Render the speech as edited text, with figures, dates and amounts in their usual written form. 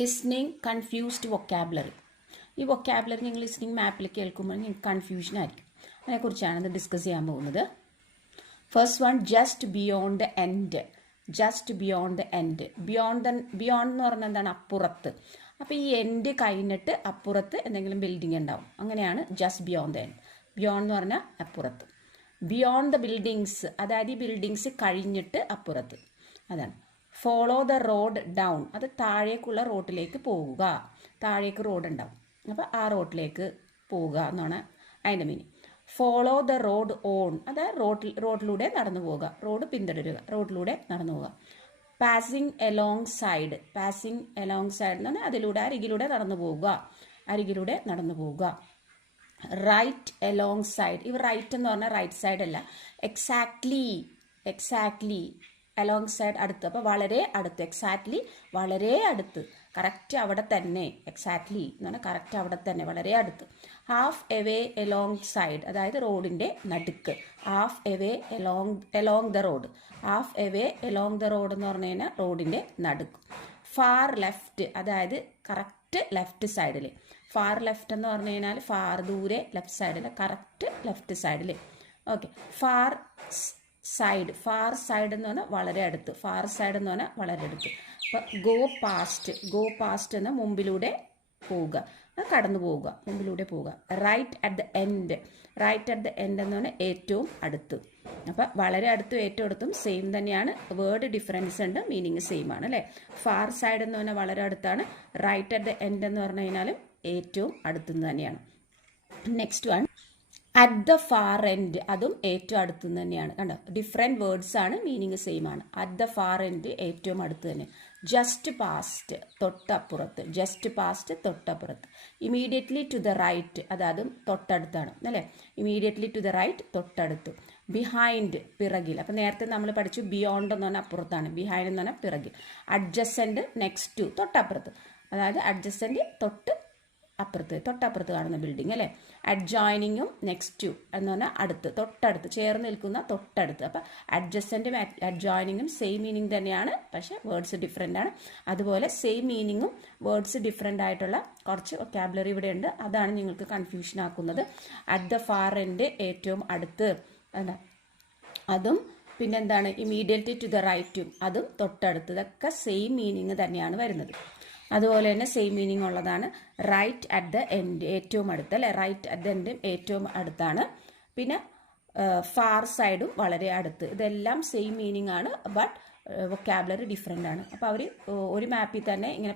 Listening confused vocabulary. ഈ vocabulary നിങ്ങൾ listening മാപ്പിൽ കേൾക്കുമ്പോൾ നിങ്ങൾക്ക് കൺഫ്യൂഷൻ ആയിരിക്കും. അതിനെക്കുറിച്ചാണ് ഇത് ഡിസ്കസ് ചെയ്യാൻ പോകുന്നത്. First one, just beyond the end. Just beyond the end. Beyond എന്ന് പറഞ്ഞാൽ എന്താണ്? അപ്പുറത്ത്. അപ്പോൾ ഈ എൻഡ് കഴിഞ്ഞിട്ട് അപ്പുറത്ത് എന്തെങ്കിലും ബിൽഡിംഗ് ഉണ്ടാവും. അങ്ങനെയാണ് just beyond the end. Beyond എന്ന് പറഞ്ഞാൽ അപ്പുറത്ത്. ബിയോണ്ട് ദ ബിൽഡിങ്സ്, അതായത് ഈ ബിൽഡിങ്സ് കഴിഞ്ഞിട്ട് അപ്പുറത്ത്. അതാണ്. ഫോളോ ദ റോഡ് ഡൗൺ, അത് താഴേക്കുള്ള റോഡിലേക്ക് പോവുക. താഴേക്ക് റോഡ് ഉണ്ടാവും, അപ്പോൾ ആ റോഡിലേക്ക് പോവുക എന്നാണ് അതിൻ്റെ meaning. Follow the road on, അതായത് റോഡിലൂടെ നടന്നു പോവുക, റോഡ് പിന്തുടരുക, റോഡിലൂടെ നടന്നു പോവുക. Passing along side, passing along side എന്ന് പറഞ്ഞാൽ അതിലൂടെ അരികിലൂടെ നടന്നു പോവുക, അരികിലൂടെ നടന്നു പോവുക. റൈറ്റ് എലോങ് സൈഡ്, ഇവ റൈറ്റ് എന്ന് പറഞ്ഞാൽ റൈറ്റ് സൈഡ് അല്ല, എക്സാക്ട്ലി അലോങ് സൈഡ്, അടുത്ത്. അപ്പോൾ വളരെ അടുത്ത്, എക്സാക്ട്ലി വളരെ അടുത്ത്, കറക്റ്റ് അവിടെ തന്നെ. എക്സാക്ട്ലി എന്ന് പറഞ്ഞാൽ കറക്റ്റ് അവിടെ തന്നെ, വളരെ അടുത്ത്. ഹാഫ് എവേ എലോങ് സൈഡ്, അതായത് റോഡിൻ്റെ നടുക്ക്. Half away along the road, half away along the road എന്ന് പറഞ്ഞു കഴിഞ്ഞാൽ റോഡിൻ്റെ നടുക്ക്. ഫാർ ലെഫ്റ്റ്, അതായത് കറക്റ്റ് ലെഫ്റ്റ് സൈഡിൽ. ഫാർ ലെഫ്റ്റ് എന്ന് പറഞ്ഞു കഴിഞ്ഞാൽ ഫാർ ദൂരെ, ലെഫ്റ്റ് സൈഡിൽ, കറക്റ്റ് ലെഫ്റ്റ് സൈഡിൽ. Okay. Far side, far side എന്ന് പറഞ്ഞാൽ വളരെ അടുത്ത്, ഫാർ സൈഡ് എന്ന് പറഞ്ഞാൽ വളരെ അടുത്ത്. അപ്പോൾ ഗോ പാസ്റ്റ് എന്ന മുമ്പിലൂടെ പോവുക, കടന്നു പോവുക, മുമ്പിലൂടെ പോവുക. Right at the end, right at the end എന്ന് പറഞ്ഞാൽ ഏറ്റവും അടുത്ത്. അപ്പോൾ വളരെ അടുത്തും ഏറ്റവും അടുത്തും സെയിം തന്നെയാണ്, വേർഡ് ഡിഫറൻസ് ഉണ്ട്, മീനിങ് സെയിം ആണ് അല്ലേ. ഫാർ സൈഡ് എന്ന് പറഞ്ഞാൽ വളരെ അടുത്താണ്, റൈറ്റ് അറ്റ് ദ എൻഡ് എന്ന് പറഞ്ഞു കഴിഞ്ഞാലും ഏറ്റവും അടുത്തുനിന്ന് തന്നെയാണ്. Next one, at the far end, അതും ഏറ്റവും അടുത്ത് തന്നെയാണ്. കണ്ടോ, ഡിഫറെൻറ്റ് വേർഡ്സ് ആണ്, മീനിങ് സെയിം ആണ്. അറ്റ് ദ ഫാർ എൻഡ് ഏറ്റവും അടുത്ത് തന്നെ. ജസ്റ്റ് പാസ്റ്റ്, തൊട്ടപ്പുറത്ത്. ജസ്റ്റ് പാസ്റ്റ്, തൊട്ടപ്പുറത്ത്. ഇമീഡിയറ്റ്ലി ടു ദ റൈറ്റ്, അതും തൊട്ടടുത്താണ് അല്ലേ. ഇമീഡിയറ്റ്ലി ടു ദ റൈറ്റ്, തൊട്ടടുത്ത്. ബിഹൈൻഡ്, പിറകിൽ. അപ്പോൾ നേരത്തെ നമ്മൾ പഠിച്ചു ബിയോണ്ട് എന്ന് പറഞ്ഞാൽ അപ്പുറത്താണ്, ബിഹൈൻഡ് എന്ന് പറഞ്ഞാൽ പിറകിൽ. അഡ്ജസൻറ്റ്, നെക്സ്റ്റ് ടു, തൊട്ടപ്പുറത്ത്. അതായത് അഡ്ജസൻറ്റ് തൊട്ടപ്പുറത്ത് കാണുന്ന ബിൽഡിംഗ് അല്ലേ. അഡ്ജോയിനിങ്ങും നെക്സ്റ്റ് ടു എന്ന് പറഞ്ഞാൽ അടുത്ത്, തൊട്ടടുത്ത്, ചേർന്ന് നിൽക്കുന്ന, തൊട്ടടുത്ത്. അപ്പോൾ അഡ്ജസൻറ്റും അഡ്ജോയിനിങ്ങും സെയിം മീനിങ് തന്നെയാണ്, പക്ഷേ വേർഡ്സ് ഡിഫറെൻ്റ് ആണ്. അതുപോലെ സെയിം മീനിങ്ങും വേർഡ്സ് ഡിഫറെൻ്റ് ആയിട്ടുള്ള കുറച്ച് വൊക്കാബുലറി ഇവിടെ ഉണ്ട്, അതാണ് നിങ്ങൾക്ക് കൺഫ്യൂഷൻ ആക്കുന്നത്. അറ്റ് ദ ഫാർ എൻഡ് ഏറ്റവും അടുത്ത്, അതും പിന്നെന്താണ് ഇമീഡിയറ്റ്ലി ടു ദ റൈറ്റും, അതും തൊട്ടടുത്ത്. ഇതൊക്കെ സെയിം മീനിങ് തന്നെയാണ് വരുന്നത്. അതുപോലെ തന്നെ സെയിം മീനിങ് ഉള്ളതാണ് റൈറ്റ് അറ്റ് ദ എൻഡ്, ഏറ്റവും അടുത്ത് അല്ലേ. റൈറ്റ് അറ്റ് ദ എൻഡും ഏറ്റവും അടുത്താണ്. പിന്നെ ഫാർ സൈഡും വളരെ അടുത്ത്. ഇതെല്ലാം സെയിം മീനിങ് ആണ്, ബട്ട് വൊക്കാബുലറി ഡിഫറെൻ്റ് ആണ്. അപ്പോൾ അവർ ഒരു മാപ്പിൽ തന്നെ ഇങ്ങനെ